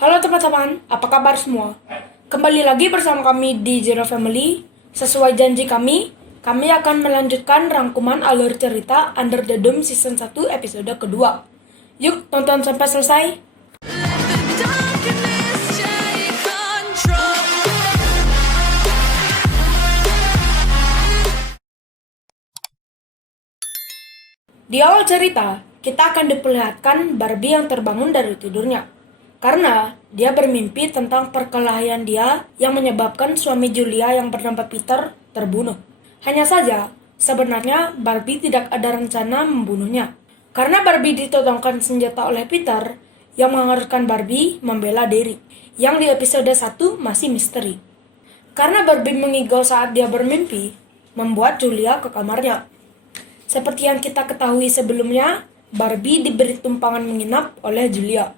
Halo teman-teman, apa kabar semua? Kembali lagi bersama kami di Zero Family. Sesuai janji kami akan melanjutkan rangkuman alur cerita Under the Dome Season 1 episode kedua. Yuk tonton sampai selesai. Di awal cerita, kita akan diperlihatkan Barbie yang terbangun dari tidurnya. Karena dia bermimpi tentang perkelahian dia yang menyebabkan suami Julia yang bernama Peter terbunuh. Hanya saja, sebenarnya Barbie tidak ada rencana membunuhnya. Karena Barbie ditodongkan senjata oleh Peter, yang mengharuskan Barbie membela diri. Yang di episode 1 masih misteri. Karena Barbie mengigau saat dia bermimpi, membuat Julia ke kamarnya. Seperti yang kita ketahui sebelumnya, Barbie diberi tumpangan menginap oleh Julia.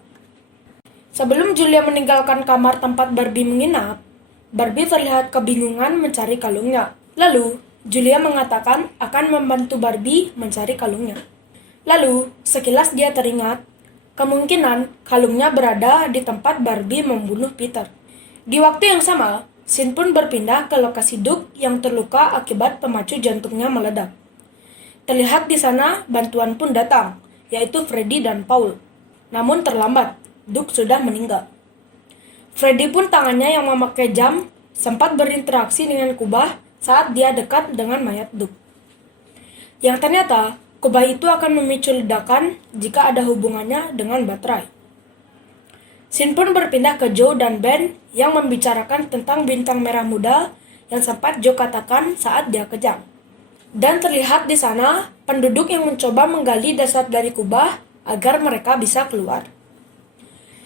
Sebelum Julia meninggalkan kamar tempat Barbie menginap, Barbie terlihat kebingungan mencari kalungnya. Lalu, Julia mengatakan akan membantu Barbie mencari kalungnya. Lalu, sekilas dia teringat, kemungkinan kalungnya berada di tempat Barbie membunuh Peter. Di waktu yang sama, Sin pun berpindah ke lokasi Duke yang terluka akibat pemacu jantungnya meledak. Terlihat di sana bantuan pun datang, yaitu Freddy dan Paul. Namun terlambat. Duke sudah meninggal. Freddy pun tangannya yang memakai jam sempat berinteraksi dengan kubah saat dia dekat dengan mayat Duke. Yang ternyata, kubah itu akan memicu ledakan jika ada hubungannya dengan baterai. Sin pun berpindah ke Joe dan Ben yang membicarakan tentang bintang merah muda yang sempat Joe katakan saat dia kejang. Dan terlihat di sana penduduk yang mencoba menggali dasar dari kubah agar mereka bisa keluar.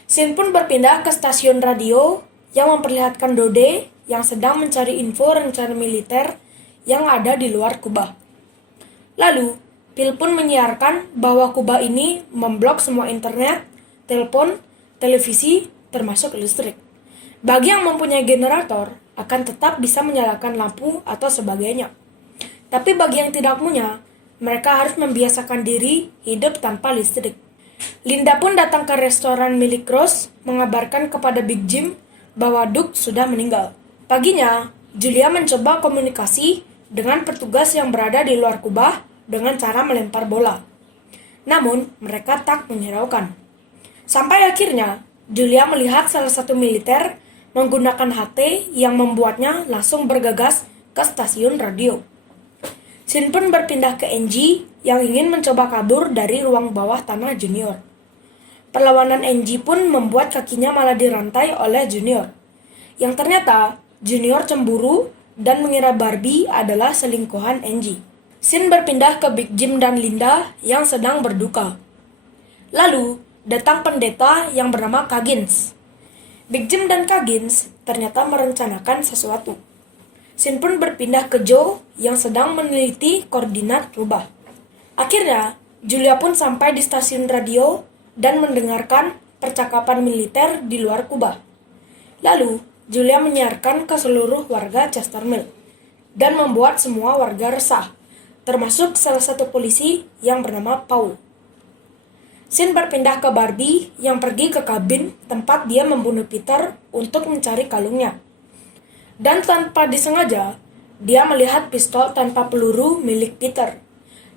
Sin pun berpindah ke stasiun radio yang memperlihatkan Dode yang sedang mencari info rencana militer yang ada di luar kubah. Lalu, Phil pun menyiarkan bahwa kubah ini memblok semua internet, telepon, televisi, termasuk listrik. Bagi yang mempunyai generator, akan tetap bisa menyalakan lampu atau sebagainya. Tapi bagi yang tidak punya, mereka harus membiasakan diri hidup tanpa listrik. Linda pun datang ke restoran milik Rose mengabarkan kepada Big Jim bahwa Duke sudah meninggal. Paginya, Julia mencoba komunikasi dengan petugas yang berada di luar kubah dengan cara melempar bola. Namun, mereka tak menghiraukan. Sampai akhirnya, Julia melihat salah satu militer menggunakan HT yang membuatnya langsung bergegas ke stasiun radio. Sin pun berpindah ke Angie yang ingin mencoba kabur dari ruang bawah tanah Junior. Perlawanan Angie pun membuat kakinya malah dirantai oleh Junior. Yang ternyata Junior cemburu dan mengira Barbie adalah selingkuhan Angie. Sin berpindah ke Big Jim dan Linda yang sedang berduka. Lalu datang pendeta yang bernama Coggins. Big Jim dan Coggins ternyata merencanakan sesuatu. Sin pun berpindah ke Joe yang sedang meneliti koordinat rubah. Akhirnya, Julia pun sampai di stasiun radio dan mendengarkan percakapan militer di luar kubah. Lalu, Julia menyiarkan ke seluruh warga Chestermill dan membuat semua warga resah, termasuk salah satu polisi yang bernama Paul. Sin berpindah ke Barbie yang pergi ke kabin tempat dia membunuh Peter untuk mencari kalungnya. Dan tanpa disengaja, dia melihat pistol tanpa peluru milik Peter.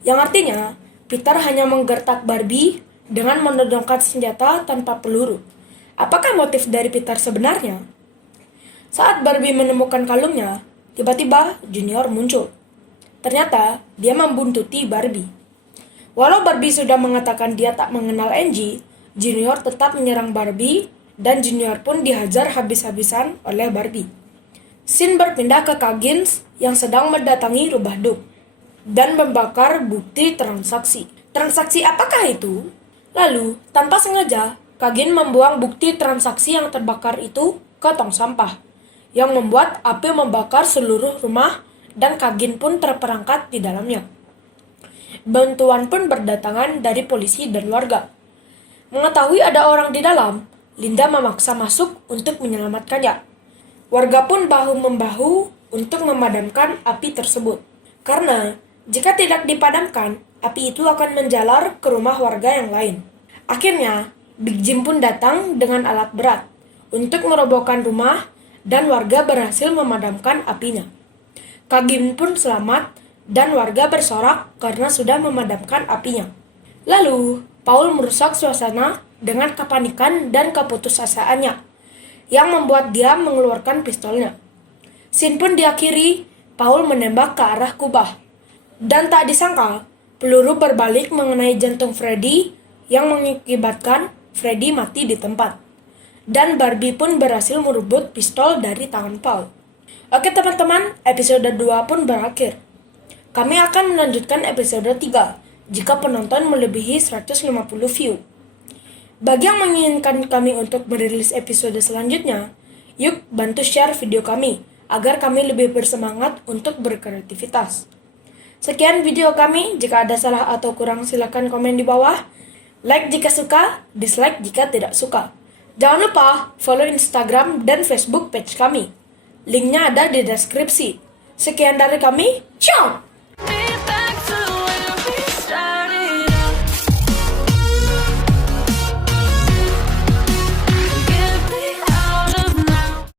Yang artinya, Peter hanya menggertak Barbie dengan menodongkan senjata tanpa peluru. Apakah motif dari Peter sebenarnya? Saat Barbie menemukan kalungnya, tiba-tiba Junior muncul. Ternyata, dia membuntuti Barbie. Walau Barbie sudah mengatakan dia tak mengenal Angie, Junior tetap menyerang Barbie dan Junior pun dihajar habis-habisan oleh Barbie. Sin berpindah ke Coggins yang sedang mendatangi rubah Duke dan membakar bukti transaksi. Transaksi apakah itu? Lalu, tanpa sengaja, Coggins membuang bukti transaksi yang terbakar itu ke tong sampah, yang membuat api membakar seluruh rumah dan Coggins pun terperangkap di dalamnya. Bantuan pun berdatangan dari polisi dan warga. Mengetahui ada orang di dalam, Linda memaksa masuk untuk menyelamatkannya. Warga pun bahu-membahu untuk memadamkan api tersebut. Karena jika tidak dipadamkan, api itu akan menjalar ke rumah warga yang lain. Akhirnya, Big Jim pun datang dengan alat berat untuk merobohkan rumah dan warga berhasil memadamkan apinya. Kak Gim pun selamat dan warga bersorak karena sudah memadamkan apinya. Lalu, Paul merusak suasana dengan kepanikan dan keputusasaannya yang membuat dia mengeluarkan pistolnya. Scene pun diakhiri, Paul menembak ke arah kubah. Dan tak disangka, peluru berbalik mengenai jantung Freddy yang mengakibatkan Freddy mati di tempat. Dan Barbie pun berhasil merebut pistol dari tangan Paul. Oke teman-teman, episode 2 pun berakhir. Kami akan melanjutkan episode 3 jika penonton melebihi 150 view. Bagi yang menginginkan kami untuk merilis episode selanjutnya, yuk bantu share video kami agar kami lebih bersemangat untuk berkreativitas. Sekian video kami, jika ada salah atau kurang silakan komen di bawah. Like jika suka, dislike jika tidak suka. Jangan lupa follow Instagram dan Facebook page kami. Linknya ada di deskripsi. Sekian dari kami, ciao!